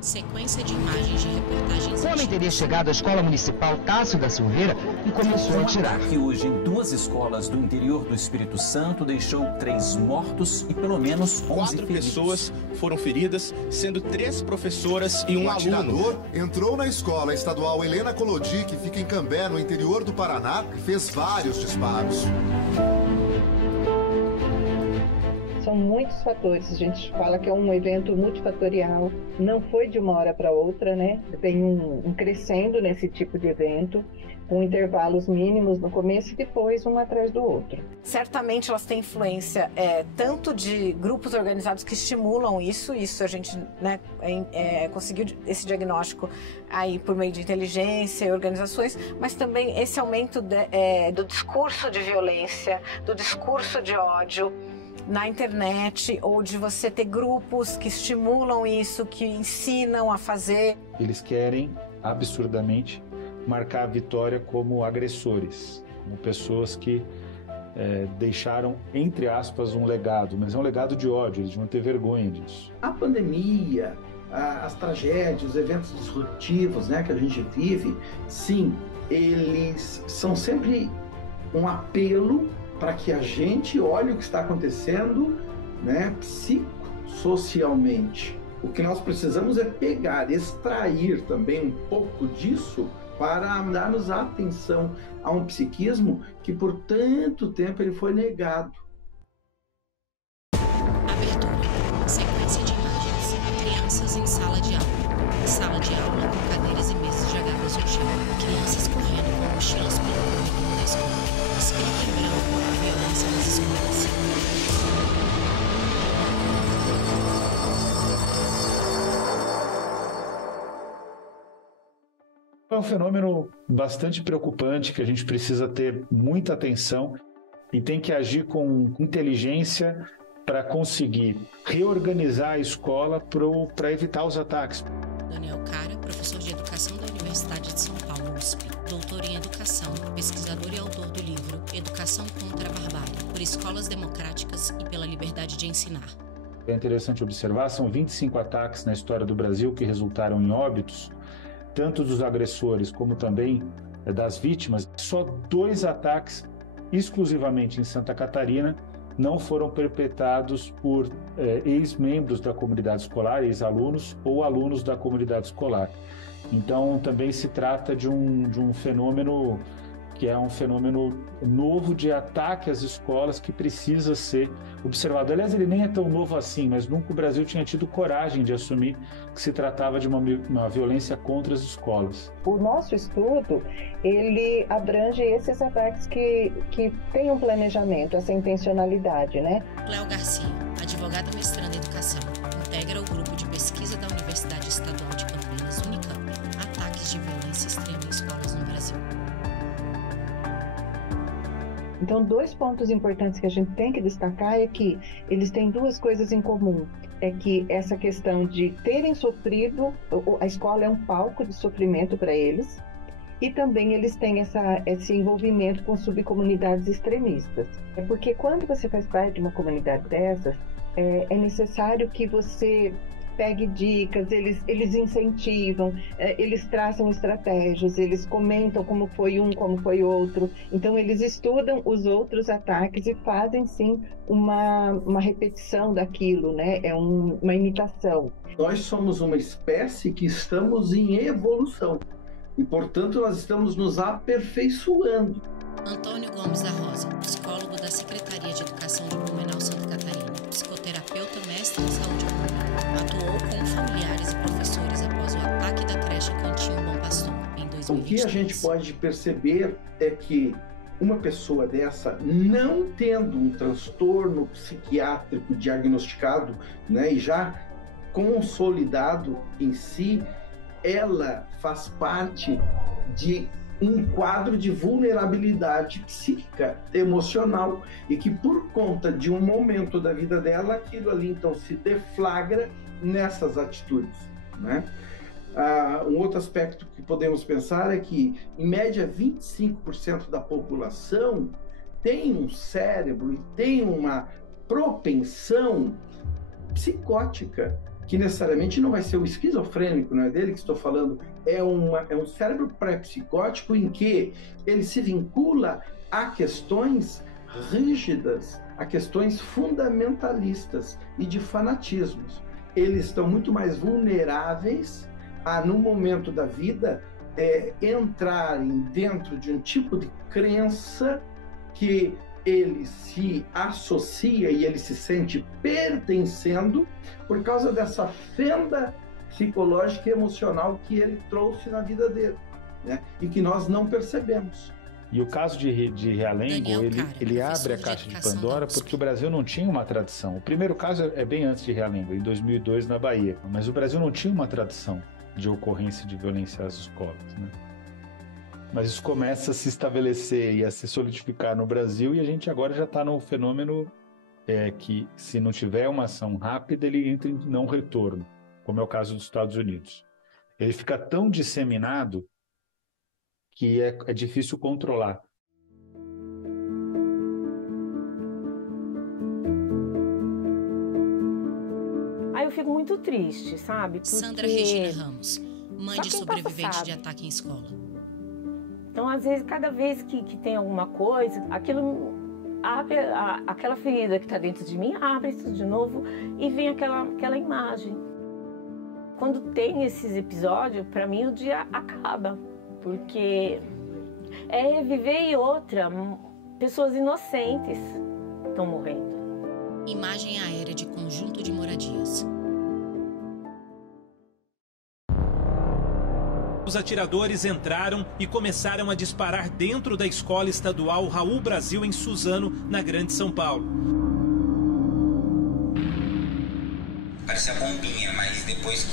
Sequência de imagens de reportagens. O homem teria chegado à escola municipal Tássio da Silveira e começou a atirar. Que hoje em 2 escolas do interior do Espírito Santo deixou 3 mortos e pelo menos 11 4 feridos. pessoas foram feridas, sendo 3 professoras e um aluno. O atirador entrou na escola estadual Helena Colodi, que fica em Cambé, no interior do Paraná, e fez vários disparos. São muitos fatores, a gente fala que é um evento multifatorial, não foi de uma hora para outra, né? Tem um crescendo nesse tipo de evento, com intervalos mínimos no começo e depois um atrás do outro. Certamente elas têm influência tanto de grupos organizados que estimulam isso a gente, né, conseguiu esse diagnóstico aí por meio de inteligência e organizações, mas também esse aumento do discurso de violência, do discurso de ódio na internet, ou de você ter grupos que estimulam isso, que ensinam a fazer. Eles querem absurdamente marcar a vitória como agressores, como pessoas que deixaram, entre aspas, um legado, mas é um legado de ódio, eles vão ter vergonha disso. A pandemia, as tragédias, os eventos disruptivos, né, que a gente vive, sim, eles são sempre um apelo para que a gente olhe o que está acontecendo, né, psicossocialmente. O que nós precisamos é pegar, extrair também um pouco disso para darmos atenção a um psiquismo que por tanto tempo ele foi negado. Abertura. Sequência de imagens. Crianças em sala de aula. Sala de aula com cadeiras e mesas jogadas no chão. Crianças correndo com mochilas pelo corredor da escola. Escrito em branco, violência nas escolas. É um fenômeno bastante preocupante que a gente precisa ter muita atenção e tem que agir com inteligência para conseguir reorganizar a escola para evitar os ataques. Daniel Cara, professor de Educação da Universidade de São Paulo, USP, doutor em Educação, pesquisador e autor do livro Educação contra a Barbárie, por Escolas Democráticas e pela Liberdade de Ensinar. É interessante observar, são 25 ataques na história do Brasil que resultaram em óbitos, tanto dos agressores como também das vítimas. Só 2 ataques exclusivamente em Santa Catarina não foram perpetrados por ex-membros da comunidade escolar, ex-alunos ou alunos da comunidade escolar. Então, também se trata de um fenômeno que é um fenômeno novo de ataque às escolas que precisa ser observado. Aliás, ele nem é tão novo assim, mas nunca o Brasil tinha tido coragem de assumir que se tratava de uma violência contra as escolas. O nosso estudo, ele abrange esses ataques que têm um planejamento, essa intencionalidade, né? Cléo Garcia, advogada mestranda em Educação, integra o grupo de pesquisa da Universidade Estadual de Campinas, Unicamp, ataques de violência extrema em escolas no Brasil. Então, 2 pontos importantes que a gente tem que destacar é que eles têm 2 coisas em comum. É que essa questão de terem sofrido, a escola é um palco de sofrimento para eles, e também eles têm esse envolvimento com subcomunidades extremistas. É porque quando você faz parte de uma comunidade dessas, é necessário que você pegue dicas, eles incentivam, eles traçam estratégias, eles comentam como foi um, como foi outro. Então, eles estudam os outros ataques e fazem, sim, uma repetição daquilo, né? É uma imitação. Nós somos uma espécie que estamos em evolução e, portanto, nós estamos nos aperfeiçoando. Antônio Gomes da Rosa, psicólogo da Secretaria de Educação de Blumenau, Santa Catarina, psicoterapeuta, mestre em saúde pública. Atuou com familiares e professores após o ataque da creche Cantinho Bom Pastor em 2023. O que a gente pode perceber é que uma pessoa dessa, não tendo um transtorno psiquiátrico diagnosticado, né, e já consolidado em si, ela faz parte de um quadro de vulnerabilidade psíquica, emocional, e que por conta de um momento da vida dela, aquilo ali então se deflagra nessas atitudes, né? Um outro aspecto que podemos pensar é que, em média, 25% da população tem um cérebro e tem uma propensão psicótica, que necessariamente não vai ser o esquizofrênico, não é dele que estou falando, é um cérebro pré-psicótico em que ele se vincula a questões rígidas, a questões fundamentalistas e de fanatismos. Eles estão muito mais vulneráveis a, no momento da vida, entrarem dentro de um tipo de crença que ele se associa e ele se sente pertencendo por causa dessa fenda psicológica e emocional que ele trouxe na vida dele, né? E que nós não percebemos. E o caso de Realengo, ele abre a caixa de Pandora porque o Brasil não tinha uma tradição. O primeiro caso é bem antes de Realengo, em 2002 na Bahia. Mas o Brasil não tinha uma tradição de ocorrência de violência às escolas, né? Mas isso começa a se estabelecer e a se solidificar no Brasil, e a gente agora já está num fenômeno que, se não tiver uma ação rápida, ele entra em não retorno, como é o caso dos Estados Unidos. Ele fica tão disseminado que é difícil controlar. Aí eu fico muito triste, sabe? Porque... Sandra Regina Ramos, mãe de sobrevivente de ataque em escola. Então, às vezes, cada vez que tem alguma coisa, aquilo abre aquela ferida que está dentro de mim, abre isso de novo e vem aquela imagem. Quando tem esses episódios, para mim o dia acaba, porque é viver e outra, pessoas inocentes estão morrendo. Imagem aérea de conjunto de moradias. Os atiradores entraram e começaram a disparar dentro da escola estadual Raul Brasil, em Suzano, na Grande São Paulo. Parecia bombinha, mas depois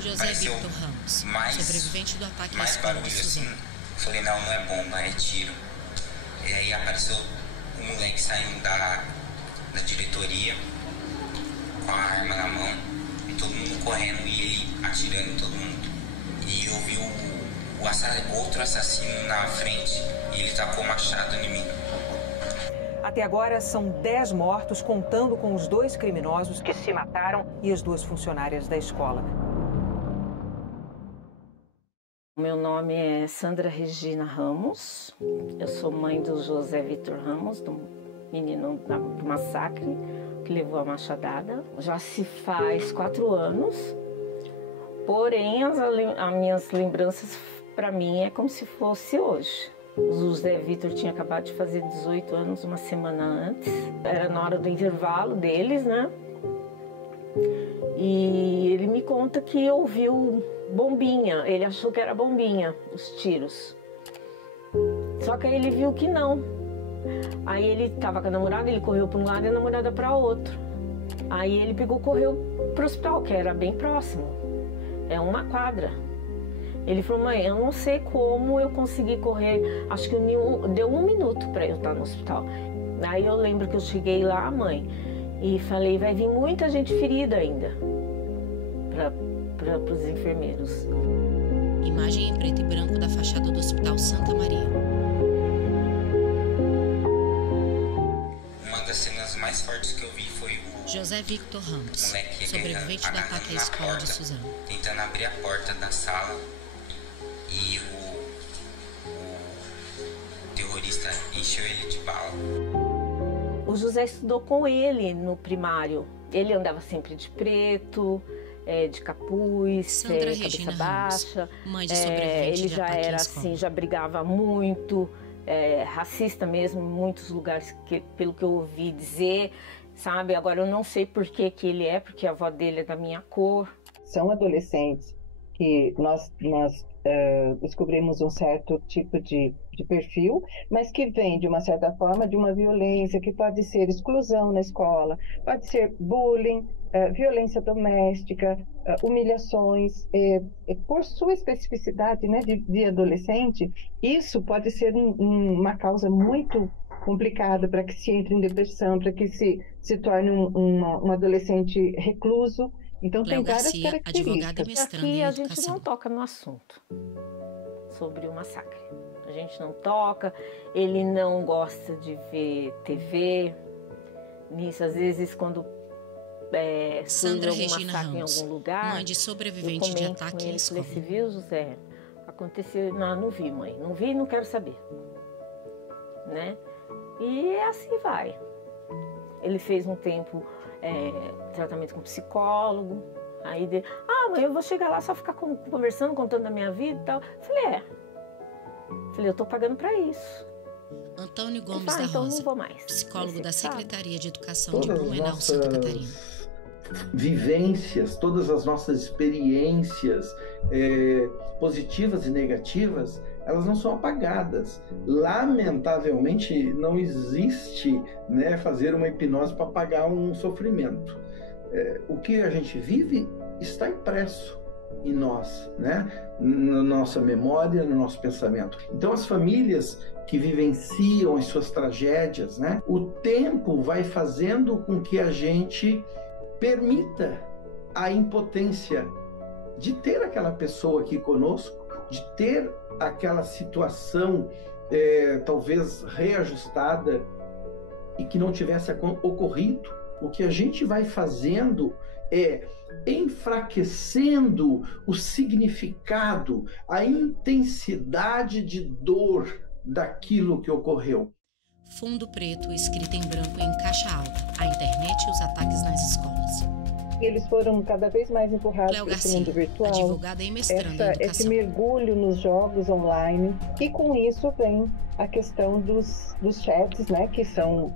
José Victor Ramos, sobrevivente do ataque à escola de Suzano. Falei, não é bomba, é tiro. E aí apareceu um moleque saindo da diretoria com a arma na mão, e todo mundo correndo e ele atirando em todo mundo. E eu vi outro assassino na frente e ele tacou o machado em mim. Até agora são 10 mortos, contando com os 2 criminosos que se mataram e as 2 funcionárias da escola. Meu nome é Sandra Regina Ramos. Eu sou mãe do José Victor Ramos, do menino do massacre que levou a machadada. Já se faz 4 anos. Porém, as minhas lembranças, para mim, é como se fosse hoje. O José Victor tinha acabado de fazer 18 anos, uma semana antes. Era na hora do intervalo deles, né? E ele me conta que ouviu bombinha. Ele achou que era bombinha, os tiros. Só que aí ele viu que não. Aí ele estava com a namorada, ele correu para um lado e a namorada para outro. Aí ele correu para o hospital, que era bem próximo. É uma quadra. Ele falou, mãe, eu não sei como eu consegui correr. Acho que deu 1 minuto para eu estar no hospital. Aí eu lembro que eu cheguei lá, mãe, e falei, vai vir muita gente ferida ainda para os enfermeiros. Imagem em preto e branco da fachada do Hospital Santa Maria. Uma das cenas mais fortes que eu vi foi o José Victor Ramos, sobrevivente do ataque à escola de Suzano. Tentando abrir a porta da sala e o terrorista encheu ele de bala. O José estudou com ele no primário. Ele andava sempre de preto, de capuz, cabeça baixa. Mãe de sobrevivente ele de já ataque à era escola. assim, já brigava muito, racista mesmo, em muitos lugares, pelo que eu ouvi dizer. Sabe, agora eu não sei por que ele é, porque a avó dele é da minha cor. São adolescentes que nós descobrimos um certo tipo de perfil, mas que vem de uma certa forma de uma violência, que pode ser exclusão na escola, pode ser bullying, violência doméstica, humilhações. Por sua especificidade, né, de adolescente, isso pode ser uma causa muito complicada para que se entre em depressão, para que se torne um adolescente recluso. Então tem várias características. Aqui a gente não toca no assunto sobre o massacre. A gente não toca, ele não gosta de ver TV. Nisso, às vezes, quando Sandra algum Regina massacre Ramos, em algum lugar, mãe de sobrevivente de ataque em escola. Você viu, José? Aconteceu... Não vi, mãe. Não vi e não quero saber. Né? E assim vai. Ele fez um tempo tratamento com psicólogo. Aí mãe, eu vou chegar lá só ficar conversando, contando da minha vida e tal. Falei, eu tô pagando para isso. Antônio Gomes da então Rosa, não vou mais. psicólogo da Secretaria de Educação Todas de Blumenau, Santa Catarina. Vivências, todas as nossas experiências positivas e negativas, elas não são apagadas. Lamentavelmente, não existe, né, fazer uma hipnose para apagar um sofrimento. O que a gente vive está impresso em nós, né? Na nossa memória, no nosso pensamento. Então, as famílias que vivenciam as suas tragédias, né? O tempo vai fazendo com que a gente permita a impotência de ter aquela pessoa aqui conosco, de ter aquela situação talvez reajustada e que não tivesse ocorrido. O que a gente vai fazendo é enfraquecendo o significado, a intensidade de dor daquilo que ocorreu. Fundo preto escrito em branco em caixa alta. A internet e os ataques nas escolas. Eles foram cada vez mais empurrados para esse mundo virtual. Advogada e mestranda em educação. Esse mergulho nos jogos online. E com isso vem a questão dos chats, né, que são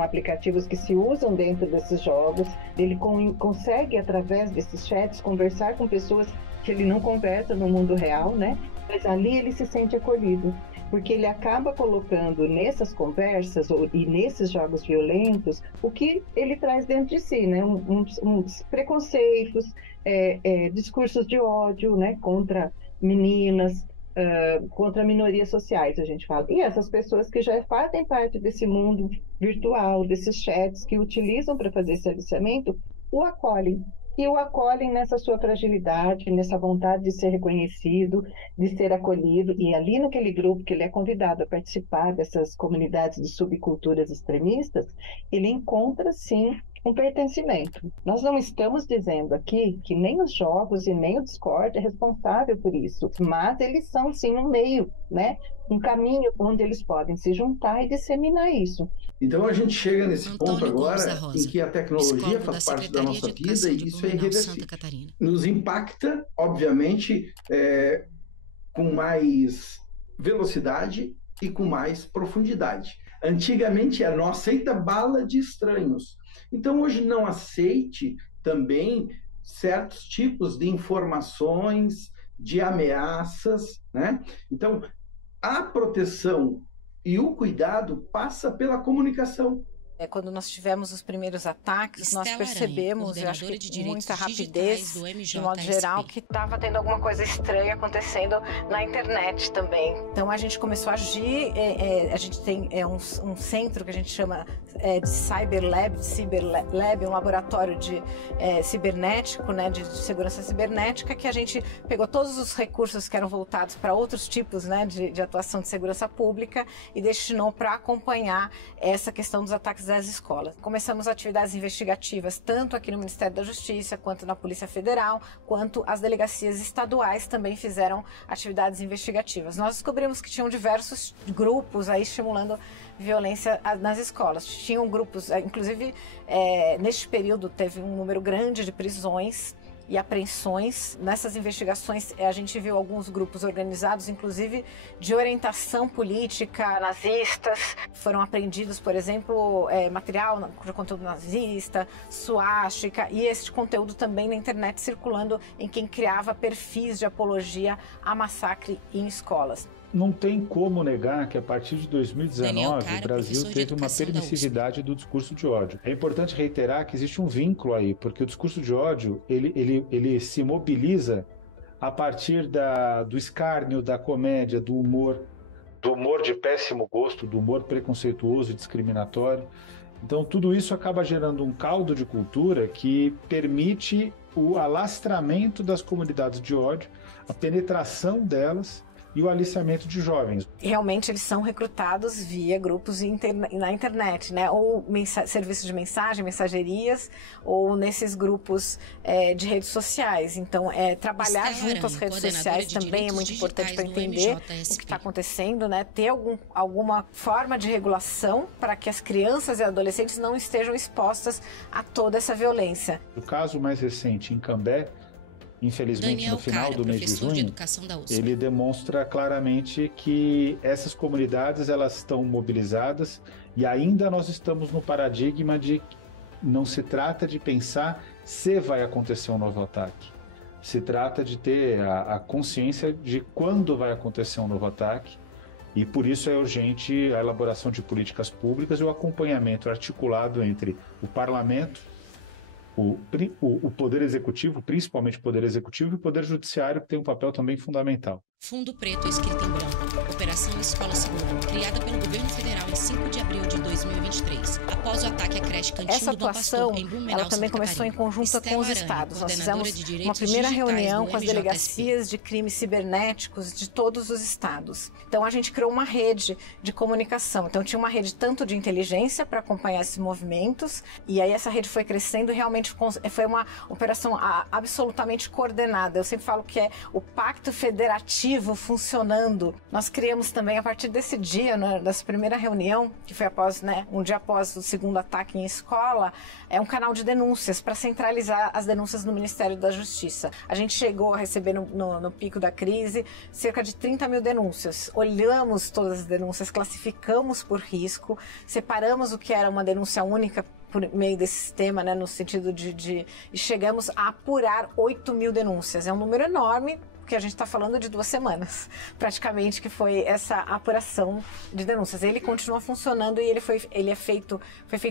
aplicativos que se usam dentro desses jogos. Ele consegue, através desses chats, conversar com pessoas que ele não conversa no mundo real, né? Mas ali ele se sente acolhido, porque ele acaba colocando nessas conversas e nesses jogos violentos o que ele traz dentro de si, né? Uns preconceitos, discursos de ódio, né? Contra meninas, contra minorias sociais, a gente fala. E essas pessoas que já fazem parte desse mundo virtual, desses chats que utilizam para fazer esse aliciamento, o acolhem. E o acolhem nessa sua fragilidade, nessa vontade de ser reconhecido, de ser acolhido. E ali naquele grupo que ele é convidado a participar dessas comunidades de subculturas extremistas, ele encontra, sim, um pertencimento. Nós não estamos dizendo aqui que nem os jogos e nem o Discord é responsável por isso, mas eles são, sim, um meio, né? Um caminho onde eles podem se juntar e disseminar isso. Então a gente chega nesse Antônio ponto agora Rosa, em que a tecnologia faz parte da nossa vida e isso é irreversível. Nos impacta, obviamente, com mais velocidade e com mais profundidade. Antigamente não aceita bala de estranhos. Então hoje não aceite também certos tipos de informações, de ameaças, né? Então a proteção e o cuidado passa pela comunicação. Quando nós tivemos os primeiros ataques, Estela nós percebemos, Aranha, eu acho que de muita direitos rapidez, digitais de do modo MJSP. geral, que estava tendo alguma coisa estranha acontecendo na internet também. Então a gente começou a agir, a gente tem um centro que a gente chama de Cyberlab, um laboratório de cibernético, né, de segurança cibernética, que a gente pegou todos os recursos que eram voltados para outros tipos, né, de atuação de segurança pública e destinou para acompanhar essa questão dos ataques das escolas. Começamos atividades investigativas tanto aqui no Ministério da Justiça, quanto na Polícia Federal, quanto as delegacias estaduais também fizeram atividades investigativas. Nós descobrimos que tinham diversos grupos aí estimulando violência nas escolas. Tinham grupos, inclusive neste período teve um número grande de prisões e apreensões. Nessas investigações a gente viu alguns grupos organizados, inclusive de orientação política, nazistas. Foram apreendidos, por exemplo, material de conteúdo nazista, suástica, e esse conteúdo também na internet circulando em quem criava perfis de apologia a massacre em escolas. Não tem como negar que a partir de 2019 Cara, o Brasil teve uma permissividade do discurso de ódio. É importante reiterar que existe um vínculo aí, porque o discurso de ódio ele se mobiliza a partir do escárnio, da comédia, do humor de péssimo gosto, do humor preconceituoso e discriminatório. Então tudo isso acaba gerando um caldo de cultura que permite o alastramento das comunidades de ódio, a penetração delas, e o aliciamento de jovens. Realmente eles são recrutados via grupos na internet, né? Ou serviços de mensagerias, ou nesses grupos de redes sociais. Então, trabalhar junto às redes sociais também é muito importante para entender o que está acontecendo, né? Ter alguma forma de regulação para que as crianças e adolescentes não estejam expostas a toda essa violência. O caso mais recente em Cambé, infelizmente, Daniel no final Cara, do mês de junho, ele demonstra claramente que essas comunidades elas estão mobilizadas e ainda nós estamos no paradigma de não se trata de pensar se vai acontecer um novo ataque. Se trata de ter a consciência de quando vai acontecer um novo ataque e por isso é urgente a elaboração de políticas públicas e o acompanhamento articulado entre o parlamento, o Poder Executivo, principalmente o Poder Executivo, e o Poder Judiciário, que tem um papel também fundamental. Fundo Preto escrito em branco. Operação Escola Segura, criada pelo governo federal em 5 de abril de 2023. Após o ataque à creche Cantinho Essa do Bom atuação, Pastor, em Blumenau, ela também começou em conjunto com os estados. Nós fizemos uma primeira reunião com as delegacias de crimes cibernéticos de todos os estados. Então a gente criou uma rede de comunicação. Então tinha uma rede tanto de inteligência para acompanhar esses movimentos, e aí essa rede foi crescendo e realmente foi uma operação absolutamente coordenada. Eu sempre falo que é o pacto federativo funcionando. Nós criamos também, a partir desse dia, né, dessa primeira reunião, que foi um dia após o segundo ataque em escola, um canal de denúncias para centralizar as denúncias no Ministério da Justiça. A gente chegou a receber no pico da crise cerca de 30 mil denúncias. Olhamos todas as denúncias, classificamos por risco, separamos o que era uma denúncia única por meio desse sistema, né, no sentido de chegamos a apurar 8 mil denúncias. É um número enorme, porque a gente está falando de 2 semanas, praticamente, que foi essa apuração de denúncias. Ele continua funcionando e foi feito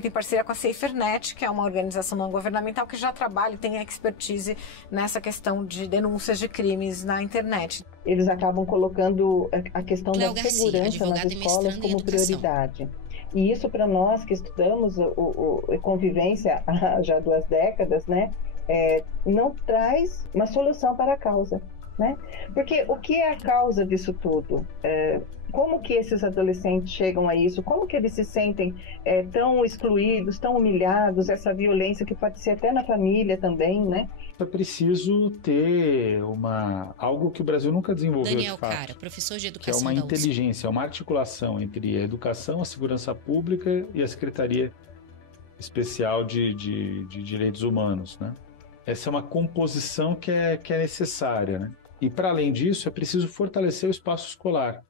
em parceria com a SaferNet, que é uma organização não governamental que já trabalha e tem expertise nessa questão de denúncias de crimes na internet. Eles acabam colocando a questão da segurança nas escolas como prioridade. E isso, para nós que estudamos a convivência há já 2 décadas, né, não traz uma solução para a causa. Né? Porque o que é a causa disso tudo? Como que esses adolescentes chegam a isso? Como que eles se sentem tão excluídos, tão humilhados? Essa violência que pode ser até na família também, né? É preciso ter algo que o Brasil nunca desenvolveu. Daniel de fato, Cara, professor de educação, que é uma inteligência, uma articulação entre a educação, a segurança pública e a Secretaria Especial de Direitos Humanos, né? Essa é uma composição que é necessária, né? E, para além disso, é preciso fortalecer o espaço escolar.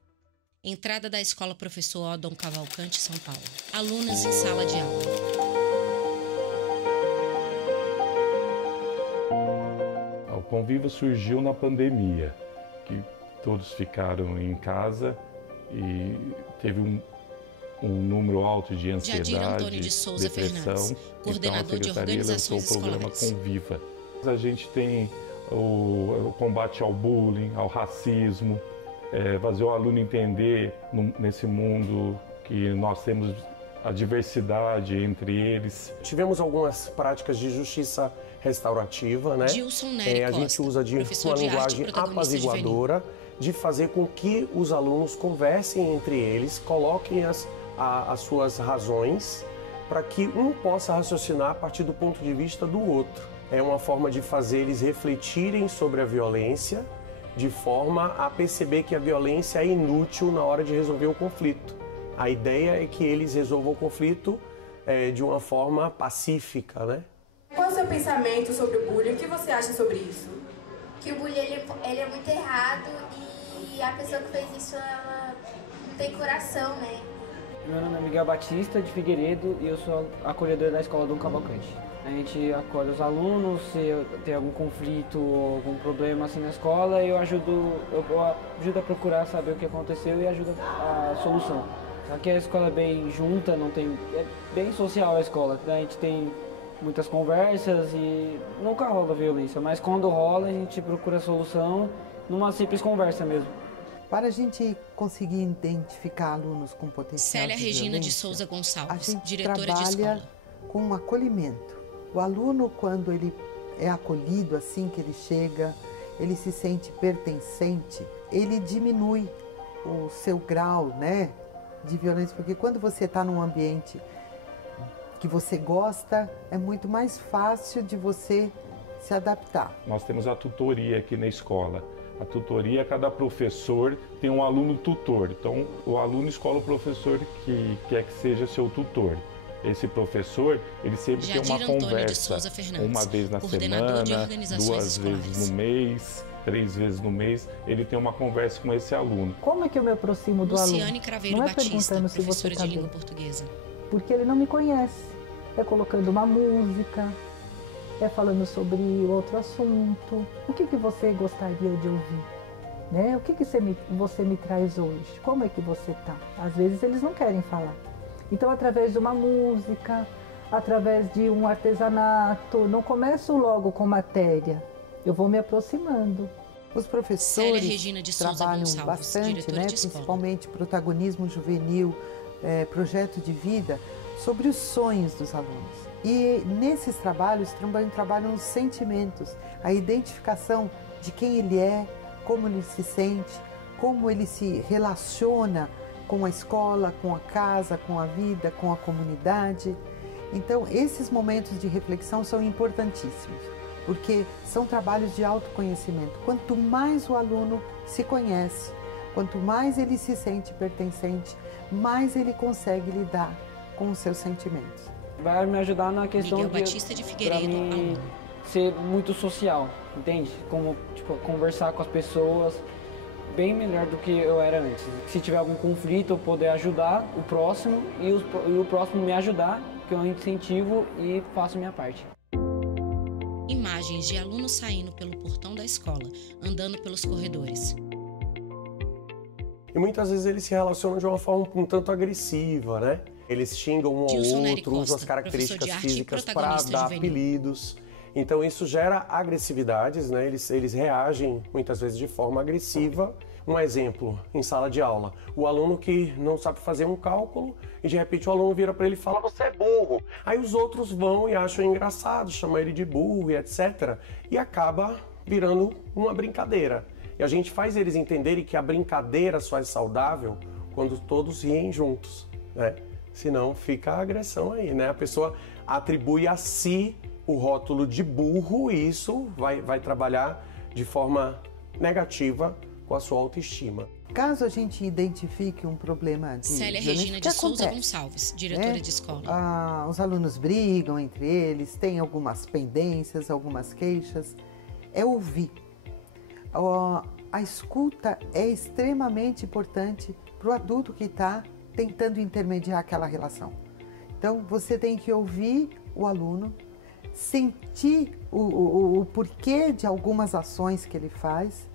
Entrada da Escola Professor Odon Cavalcante, São Paulo. Alunas em sala de aula. O convívio surgiu na pandemia, que todos ficaram em casa e teve um número alto de ansiedade, Antônio de Souza depressão. Fernandes, coordenador de organizações lançou o programa escolares. Conviva. A gente tem o combate ao bullying, ao racismo, fazer o aluno entender nesse mundo que nós temos a diversidade entre eles. Tivemos algumas práticas de justiça restaurativa, né? Gilson Nery a Costa, gente usa de uma linguagem apaziguadora, de fazer com que os alunos conversem entre eles, coloquem as suas razões, para que um possa raciocinar a partir do ponto de vista do outro. É uma forma de fazer eles refletirem sobre a violência, de forma a perceber que a violência é inútil na hora de resolver o conflito. A ideia é que eles resolvam o conflito de uma forma pacífica, né? Qual é o seu pensamento sobre o bullying? O que você acha sobre isso? Que o bullying ele é muito errado e a pessoa que fez isso, ela não tem coração, né? Meu nome é Miguel Batista, de Figueiredo, e eu sou acolhedor da Escola Odon Cavalcante. A gente acolhe os alunos, se tem algum conflito ou algum problema assim na escola, eu ajudo a procurar saber o que aconteceu e ajudo a solução. Aqui a escola é bem junta, é bem social a escola, a gente tem muitas conversas e nunca rola violência, mas quando rola a gente procura a solução numa simples conversa mesmo. Para a gente conseguir identificar alunos com potencial Célia de Regina violência, de Souza Gonçalves, a gente diretora trabalha de escola. Com um acolhimento. O aluno, quando ele é acolhido, assim que ele chega, ele se sente pertencente, ele diminui o seu grau, né, de violência, porque quando você está num ambiente que você gosta, é muito mais fácil de você se adaptar. Nós temos a tutoria aqui na escola. A tutoria, cada professor tem um aluno tutor. Então, o aluno escolhe o professor que quer que seja seu tutor. Esse professor, ele sempre tem uma conversa, uma vez na semana, 2 vezes no mês, 3 vezes no mês, ele tem uma conversa com esse aluno. Como é que eu me aproximo do aluno? Luciane Craveiro Não é Batista, perguntando se você professora tá de língua bem, portuguesa. porque ele não me conhece. É colocando uma música, é falando sobre outro assunto. O que você gostaria de ouvir? Né? O que você me traz hoje? Como é que você está? Às vezes eles não querem falar. Então, através de uma música, através de um artesanato, não começo logo com matéria. Eu vou me aproximando. Os professores trabalham bastante, né, principalmente protagonismo juvenil, projeto de vida, sobre os sonhos dos alunos. E nesses trabalhos também trabalham os sentimentos, a identificação de quem ele é, como ele se sente, como ele se relaciona com a escola, com a casa, com a vida, com a comunidade. Então, esses momentos de reflexão são importantíssimos, porque são trabalhos de autoconhecimento. Quanto mais o aluno se conhece, quanto mais ele se sente pertencente, mais ele consegue lidar com os seus sentimentos. Vai me ajudar na questão Miguel Batista de Figueiredo, mim ser muito social, entende? Como conversar com as pessoas bem melhor do que eu era antes. Se tiver algum conflito, eu poder ajudar o próximo e o próximo me ajudar, que eu incentivo e faço a minha parte. Imagens de alunos saindo pelo portão da escola, andando pelos corredores. E muitas vezes eles se relacionam de uma forma um tanto agressiva, né? Eles xingam um ao outro, usam as características físicas para dar apelidos. Então isso gera agressividades, né? Eles reagem muitas vezes de forma agressiva. Um exemplo, em sala de aula, o aluno que não sabe fazer um cálculo e de repente o aluno vira para ele e fala: "Você é burro". Aí os outros vão e acham engraçado, chamam ele de burro e etc. E acaba virando uma brincadeira. E a gente faz eles entenderem que a brincadeira só é saudável quando todos riem juntos, né? Senão fica a agressão aí, né? A pessoa atribui a si o rótulo de burro e isso vai trabalhar de forma negativa com a sua autoestima. Caso a gente identifique um problema de Célia Regina de Souza Gonçalves, diretora de escola. Os alunos brigam entre eles, têm algumas pendências, algumas queixas. É ouvir. A escuta é extremamente importante para o adulto que está tentando intermediar aquela relação. Então, você tem que ouvir o aluno, sentir o porquê de algumas ações que ele faz,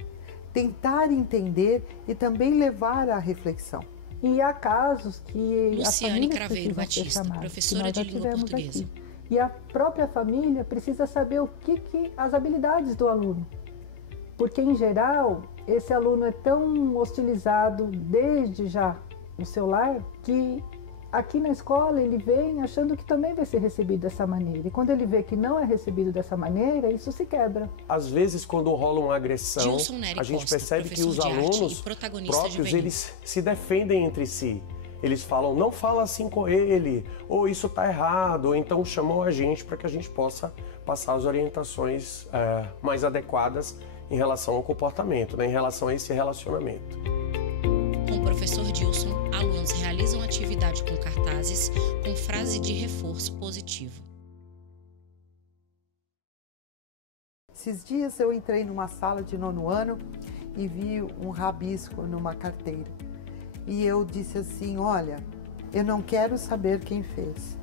tentar entender e também levar à reflexão. E há casos que Luciane Craveiro Batista, professora de língua portuguesa. Aqui. E a própria família precisa saber o que as habilidades do aluno. Porque, em geral, esse aluno é tão hostilizado desde já no seu lar que aqui na escola ele vem achando que também vai ser recebido dessa maneira. E quando ele vê que não é recebido dessa maneira, isso se quebra. Às vezes, quando rola uma agressão, a gente percebe que os alunos próprios, eles se defendem entre si. Eles falam: "Não fala assim com ele", ou "isso está errado", ou então chamam a gente para que a gente possa passar as orientações mais adequadas em relação ao comportamento, né, em relação a esse relacionamento. Com o professor Dilson, alunos realizam atividade com cartazes com frase de reforço positivo. Esses dias eu entrei numa sala de 9º ano e vi um rabisco numa carteira. E eu disse assim: "Olha, eu não quero saber quem fez,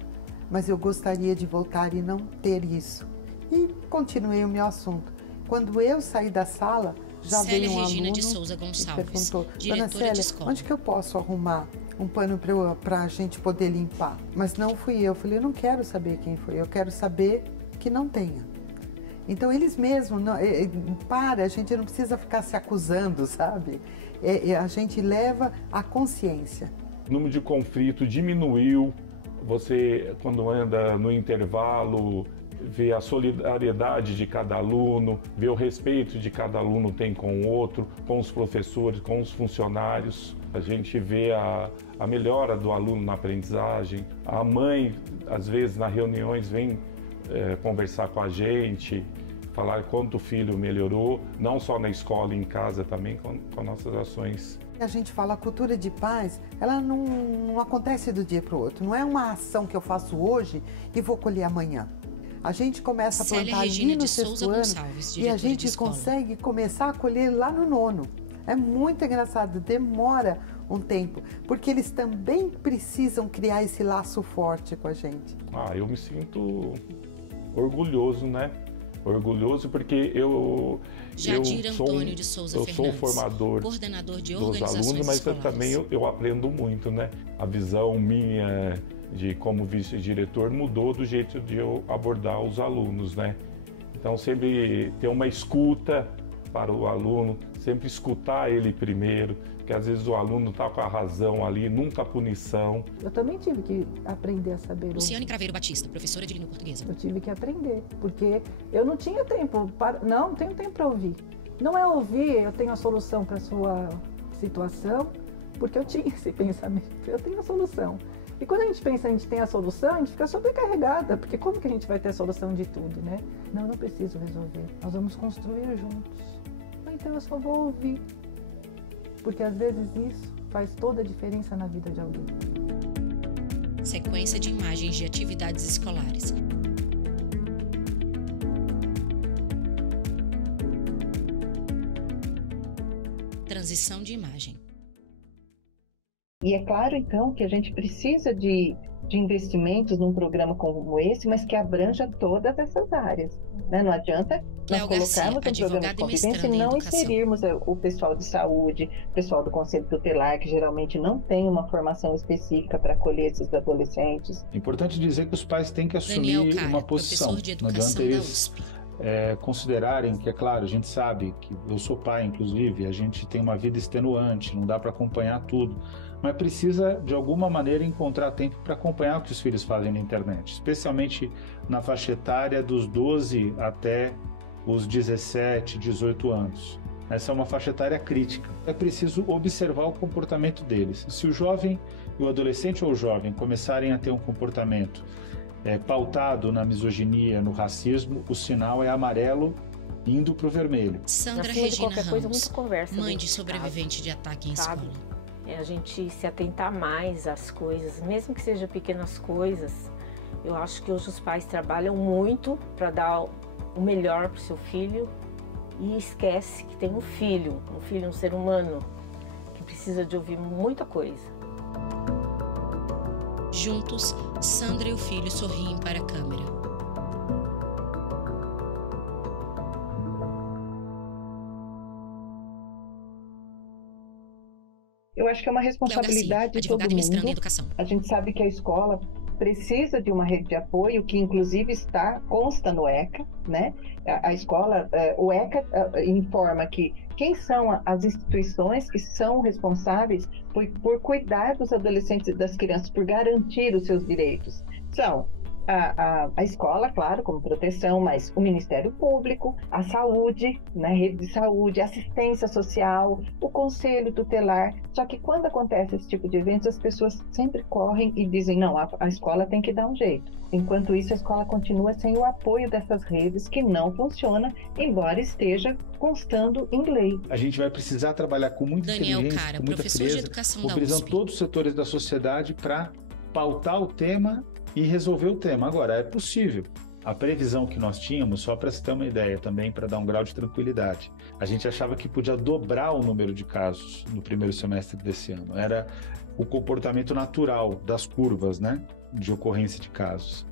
mas eu gostaria de voltar e não ter isso". E continuei o meu assunto. Quando eu saí da sala, já veio um aluno de Souza Gonçalves, e perguntou: "Dona Célia, onde que eu posso arrumar um pano para a gente poder limpar?". Mas não fui eu. Eu falei: "Eu não quero saber quem foi, eu quero saber que não tenha". Então eles mesmos, a gente não precisa ficar se acusando, sabe? A gente leva a consciência. O número de conflito diminuiu. Você, quando anda no intervalo, ver a solidariedade de cada aluno, ver o respeito de cada aluno tem com o outro, com os professores, com os funcionários. A gente vê a melhora do aluno na aprendizagem. A mãe, às vezes, nas reuniões, vem conversar com a gente, falar quanto o filho melhorou, não só na escola e em casa, também com nossas ações. A gente fala, a cultura de paz, ela não acontece do dia para o outro. Não é uma ação que eu faço hoje e vou colher amanhã. A gente começa a plantar ali no sexto ano e a gente consegue começar a colher lá no nono. É muito engraçado, demora um tempo, porque eles também precisam criar esse laço forte com a gente. Eu me sinto orgulhoso, né? Orgulhoso porque eu sou o formador coordenador de dos alunos, mas também eu aprendo muito, né? A visão minha de como vice-diretor mudou do jeito de eu abordar os alunos, né? Então sempre ter uma escuta para o aluno, sempre escutar ele primeiro, porque às vezes o aluno está com a razão ali, nunca a punição. Eu também tive que aprender a saber ouvir. Luciane Craveiro Batista, professora de língua portuguesa. Eu tive que aprender, porque eu não tinha tempo, não tenho tempo para ouvir. Não é ouvir, eu tenho a solução para a sua situação, porque eu tinha esse pensamento, eu tenho a solução. E quando a gente pensa, a gente tem a solução, a gente fica sobrecarregada, porque como que a gente vai ter a solução de tudo, né? Não preciso resolver, nós vamos construir juntos. Então eu só vou ouvir, porque às vezes isso faz toda a diferença na vida de alguém. Sequência de imagens de atividades escolares. Transição de imagem. E é claro, então, que a gente precisa de investimentos num programa como esse, mas que abranja todas essas áreas. Né? Não adianta nós colocarmos um programa de convivência e não inserirmos o pessoal de saúde, o pessoal do Conselho Tutelar, que geralmente não tem uma formação específica para acolher esses adolescentes. É importante dizer que os pais têm que assumir uma posição. Não adianta eles considerarem que, é claro, a gente sabe que eu sou pai, inclusive, a gente tem uma vida extenuante, não dá para acompanhar tudo, mas precisa, de alguma maneira, encontrar tempo para acompanhar o que os filhos fazem na internet, especialmente na faixa etária dos 12 até os 17, 18 anos. Essa é uma faixa etária crítica. É preciso observar o comportamento deles. Se o jovem, o adolescente ou o jovem começarem a ter um comportamento pautado na misoginia, no racismo, o sinal é amarelo indo para o vermelho. Sandra Regina Ramos, mãe de sobrevivente de ataque em escola. A gente se atentar mais às coisas, mesmo que sejam pequenas coisas. Eu acho que hoje os pais trabalham muito para dar o melhor para o seu filho e esquece que tem um filho, um ser humano, que precisa de ouvir muita coisa. Juntos, Sandra e o filho sorriem para a câmera. Eu acho que é uma responsabilidade de todo mundo. A gente sabe que a escola precisa de uma rede de apoio, que inclusive consta no ECA, né? A escola, o ECA informa que quem são as instituições que são responsáveis por cuidar dos adolescentes e das crianças, por garantir os seus direitos. São a escola, claro, como proteção, mas o Ministério Público, a saúde, né, rede de saúde, assistência social, o Conselho Tutelar. Só que quando acontece esse tipo de eventos, as pessoas sempre correm e dizem, não, a escola tem que dar um jeito. Enquanto isso, a escola continua sem o apoio dessas redes, que não funciona, embora esteja constando em lei. A gente vai precisar trabalhar com muita inteligência, com muita frieza, mobilizando todos os setores da sociedade para pautar o tema e resolver o tema. Agora, é possível. A previsão que nós tínhamos, só para se ter uma ideia também, para dar um grau de tranquilidade, a gente achava que podia dobrar o número de casos no primeiro semestre desse ano. Era o comportamento natural das curvas, né, de ocorrência de casos.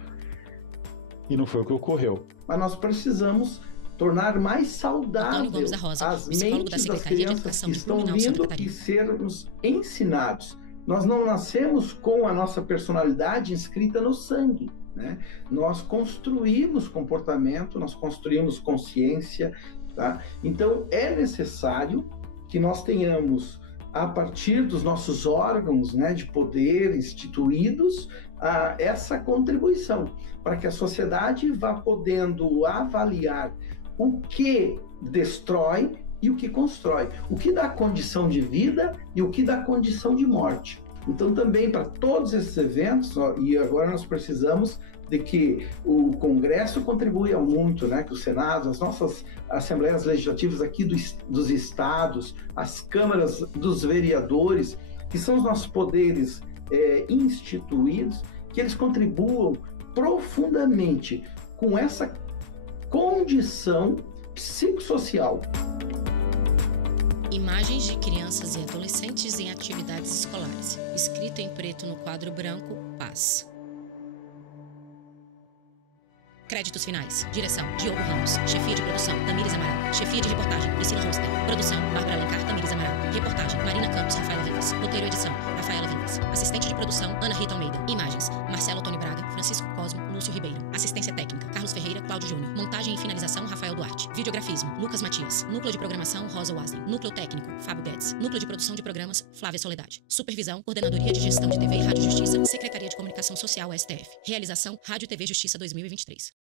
E não foi o que ocorreu. Mas nós precisamos tornar mais saudável as mentes das crianças que estão vindo e sermos ensinados. Nós não nascemos com a nossa personalidade inscrita no sangue, né? Nós construímos comportamento, nós construímos consciência, tá? Então é necessário que nós tenhamos a partir dos nossos órgãos, né, de poder instituídos, essa contribuição, para que a sociedade vá podendo avaliar o que destrói e o que constrói, o que dá condição de vida e o que dá condição de morte. Então, também para todos esses eventos, e agora nós precisamos de que o Congresso contribua muito, né? Que o Senado, as nossas assembleias legislativas aqui dos estados, as câmaras dos vereadores, que são os nossos poderes instituídos, que eles contribuam profundamente com essa condição psicossocial. Imagens de crianças e adolescentes em atividades escolares. Escrito em preto no quadro branco, paz. Créditos finais. Direção, Diogo Ramos. Chefia de produção, Tamires Amaral. Chefia de reportagem, Priscila Rosner. Produção, Bárbara Alencar, Tamires Amaral. Reportagem, Marina Campos, Rafaela Vivas. Roteiro e edição, Rafaela Vivas. Assistente de produção, Ana Rita Almeida. Imagens, Marcelo Antônio Braga, Francisco Cosmo, Lúcio Ribeiro. Assistência técnica, Carlos Ferreira, Cláudio Júnior. Montagem e finalização, Rafael Duarte. Videografismo, Lucas Matias. Núcleo de programação, Rosa Wasden. Núcleo técnico, Fábio Guedes. Núcleo de produção de programas, Flávia Soledade. Supervisão, Coordenadoria de Gestão de TV e Rádio Justiça, Secretaria de Comunicação Social, STF. Realização, Rádio TV Justiça 2023.